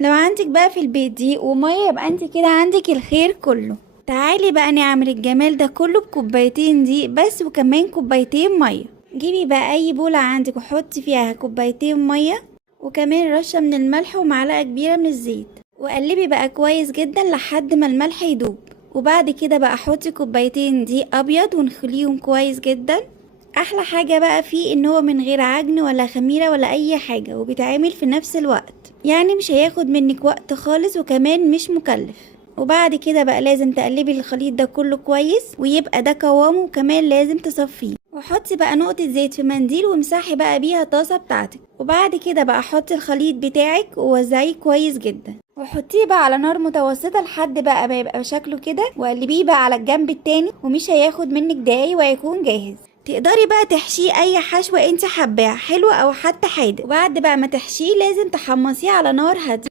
لو عندك بقى في البيت دقيق وميه يبقى انت كده عندك الخير كله. تعالي بقى نعمل الجمال ده كله بكوبايتين دقيق بس وكمان كوبايتين ميه. جيبي بقى اي بولة عندك وحطي فيها كوبايتين ميه وكمان رشة من الملح ومعلقة كبيرة من الزيت، وقلبي بقى كويس جدا لحد ما الملح يدوب. وبعد كده بقى حطي كوبايتين دقيق ابيض ونخليهم كويس جدا. احلى حاجة بقى فيه ان هو من غير عجن ولا خميرة ولا اي حاجة وبيتعمل في نفس الوقت، يعني مش هياخد منك وقت خالص وكمان مش مكلف. وبعد كده بقى لازم تقلبي الخليط ده كله كويس ويبقى ده قوامه، وكمان لازم تصفيه وحطي بقى نقطة زيت في منديل وامسحي بقى بيها الطاسة بتاعتك. وبعد كده بقى حطي الخليط بتاعك ووزعيه كويس جدا وحطيه بقى على نار متوسطة لحد بقى ما يبقى شكله كده، وقلبيه بقى على الجنب التاني ومش هياخد منك دقايق وهيكون جاهز. تقدري بقى تحشيه اي حشوة انت حباها، حلو او حتى حادق. وبعد بقى ما تحشيه لازم تحمصيه على نار هادية.